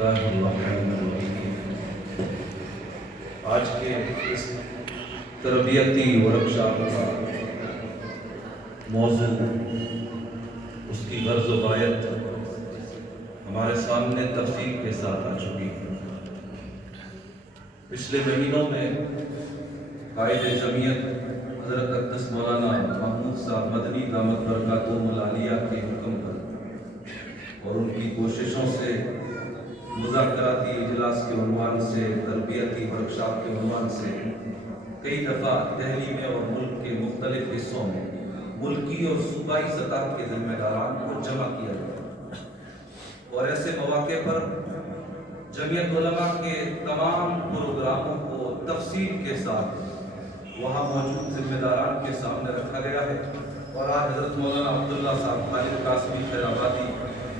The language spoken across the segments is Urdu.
اللہ الرحمن الرحیم۔ آج کے اس تربیتی ورکشاپ کا موضوع، اس کی غرض و غایت ہمارے سامنے تفصیل کے ساتھ آ چکی ہے۔ پچھلے مہینوں میں قائد جمعیت حضرت اقدس مولانا محمود صاحب مدنی دامت برکاتہم العالیہ کے حکم پر اور ان کی کوششوں سے مذاکراتی اجلاس کے عنوان سے، تربیتی ورکشاپ کے عنوان سے کئی دفعہ دہلی میں اور ملک کے مختلف حصوں میں ملکی اور صوبائی سطح کے ذمہ داران کو جمع کیا گیا، اور ایسے مواقع پر جمعیت علماء کے تمام پروگراموں کو تفصیل کے ساتھ وہاں موجود ذمہ داران کے سامنے رکھا گیا ہے۔ اور آج حضرت مولانا عبداللہ صاحب خالد قاسمی خیر آبادی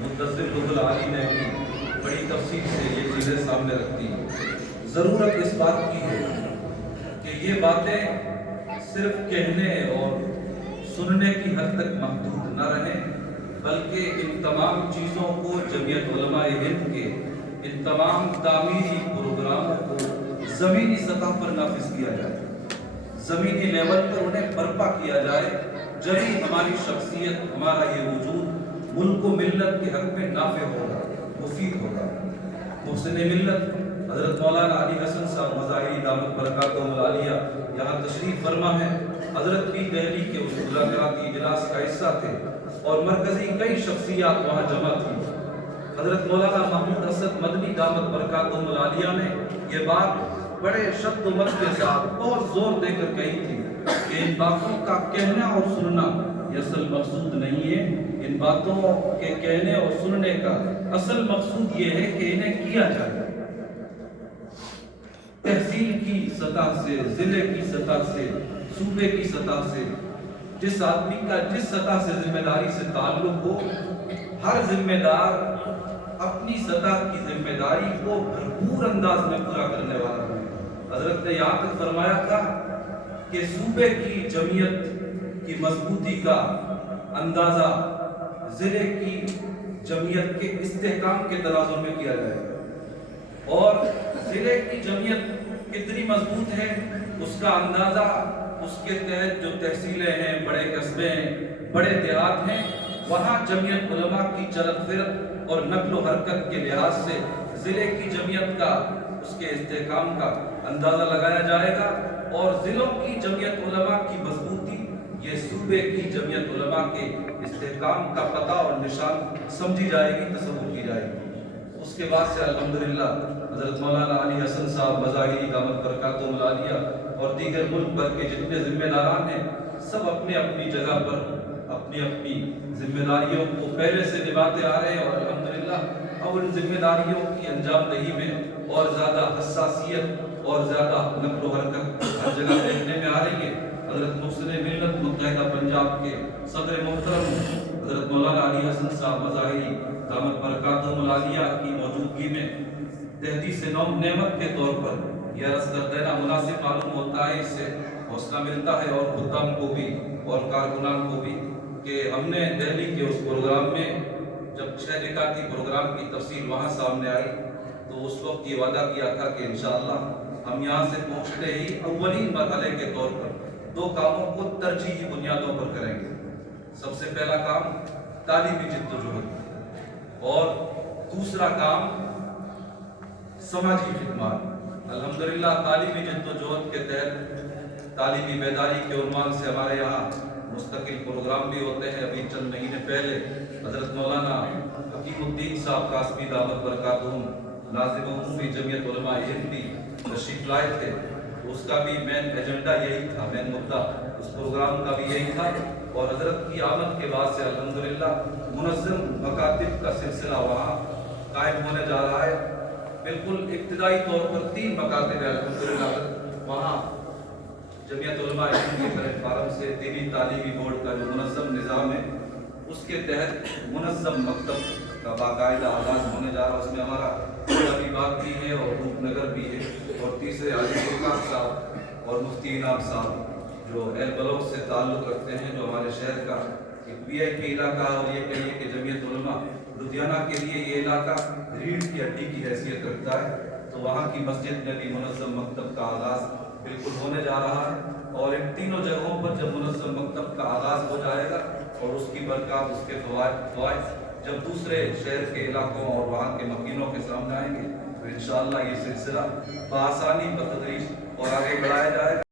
منتظر رب العالی نے بھی بڑی تفصیل سے یہ چیزیں سامنے رکھتی ہیں۔ ضرورت اس بات کی ہے کہ یہ باتیں صرف کہنے اور سننے کی حد تک محدود نہ رہیں، بلکہ ان تمام چیزوں کو جمعیت علماء ہند کے ان تمام تعمیری پروگراموں کو زمینی سطح پر نافذ کیا جائے، زمینی لیول پر انہیں برپا کیا جائے، جبھی ہماری شخصیت، ہمارا یہ وجود ملک و ملت کے حق میں نافع ہوگا، مفید ہوگا۔ محسن ملت حضرت مولانا علی حسن صاحب مظاہری دامت برکاتہم العالیہ یہاں تشریف فرما ہے۔ حضرت بھی دہلی کے اس مذاکراتی اجلاس کا حصہ تھے اور مرکزی کئی شخصیات وہاں جمع تھی۔ حضرت مولانا محمود اسد مدنی دامت برکاتہم العالیہ نے یہ بات بڑے شد و مد کے ساتھ بہت زور دے کر کہی تھی کہ ان باتوں کا کہنا اور سننا یہ اصل مقصود نہیں ہے، ان باتوں کے کہنے اور سننے کا اصل مقصود یہ ہے کہ انہیں کیا جائے۔ تحصیل کی سطح سے، ضلع کی سطح سے، صوبے کی سطح سے، جس آدمی کا جس سطح سے ذمہ داری سے تعلق ہو، ہر ذمہ دار اپنی سطح کی ذمہ داری کو بھرپور انداز میں پورا کرنے والا ہے۔ حضرت نے یہاں تک فرمایا تھا کہ صوبے کی جمعیت کی مضبوطی کا اندازہ ضلع کی جمعیت کے استحکام کے تناظر میں کیا جائے گا، اور ضلع کی جمعیت کتنی مضبوط ہے اس کا اندازہ اس کے تحت جو تحصیلیں ہیں، بڑے قصبے ہیں، بڑے دیہات ہیں، وہاں جمعیت علماء کی چلت فرد اور نقل و حرکت کے لحاظ سے ضلع کی جمعیت کا، اس کے استحکام کا اندازہ لگایا جائے گا، اور ضلعوں کی جمعیت علماء کی مضبوطی یہ صوبے کی جمعیت علماء کے استحکام کا پتہ اور نشان سمجھی جائے گی، تصور کی جائے گی۔ اس کے بعد سے الحمدللہ حضرت مولانا علی حسن صاحب مظاہری دامت برکاتہم العالیہ اور دیگر ملک بھر کے جتنے ذمہ داران ہیں، سب اپنے اپنی جگہ پر اپنی اپنی ذمہ داریوں کو پہلے سے نبھاتے آ رہے ہیں، اور الحمدللہ اب ان ذمہ داریوں کی انجام دہی میں اور زیادہ حساسیت اور زیادہ نقل و حرکت ہر جگہ دیکھنے میں آ رہی ہے۔ حضرت محسن ملت متحدہ پنجاب کے صدر محترم حضرت مولانا علی حسن صاحب مظاہری دامت برکاتہم العالیہ کی موجودگی میں تحدیث نعمت کے طور پر یہ عرض کر دینا مناسب معلوم ہوتا ہے، اس سے حوصلہ ملتا ہے اور خدام کو بھی اور کارکنان کو بھی، کہ ہم نے دہلی کے اس پروگرام میں جب 6 نکاتی پروگرام کی تفصیل وہاں سامنے آئی تو اس وقت یہ وعدہ کیا تھا کہ انشاءاللہ ہم یہاں سے پہنچتے ہی اولین مرحلے کے طور پر 2 کاموں کو ترجیحی بنیادوں پر کریں گے۔ سب سے پہلا کام تعلیمی جدوجہد، اور دوسرا کام سماجی خدمات۔ الحمدللہ تعلیمی جدوجہد کے تحت تعلیمی بیداری کے عنوان سے ہمارے یہاں مستقل پروگرام بھی ہوتے ہیں۔ ابھی چند مہینے پہلے حضرت مولانا حکیم الدین صاحب قاسمی دامت برکاتہم ناظم عمومی جمعیت علماء ہند بھی تشریف لائے تھے، اس کا بھی مین ایجنڈا یہی تھا، مین مدعا اس پروگرام کا بھی یہی تھا، اور حضرت کی آمد کے بعد سے الحمدللہ منظم مکاتب کا سلسلہ وہاں قائم ہونے جا رہا ہے۔ بالکل ابتدائی طور پر 3 مکاتب ہیں الحمدللہ وہاں جمعیت علماء ہند کے پلیٹ فارم سے دینی تعلیمی بورڈ کا جو منظم نظام ہے اس کے تحت منظم مکتب کا باقاعدہ آغاز ہونے جا رہا ہے۔ اس میں ہمارا عربی باغ بھی ہے اور روپ نگر بھی ہے، اور تیسرے حاجی سلطان صاحب اور مفتی انعام صاحب جو اہل بلوچ سے تعلق رکھتے ہیں، جو ہمارے شہر کا ایک VIP علاقہ، اور یہ کہیے کہ جمعیت علماء لدھیانہ کے لیے یہ علاقہ ریڑھ کی ہڈی کی حیثیت رکھتا ہے، تو وہاں کی مسجد میں بھی منظم مکتب کا آغاز بالکل ہونے جا رہا ہے، اور ان تینوں جگہوں پر جب منظم مکتب کا آغاز ہو جائے گا اور اس کی برکات، اس کے فوائد جب دوسرے شہر کے علاقوں اور وہاں کے مکینوں کے سامنے آئیں گے تو انشاءاللہ یہ سلسلہ بآسانی بتدریج اور آگے بڑھایا جائے گا۔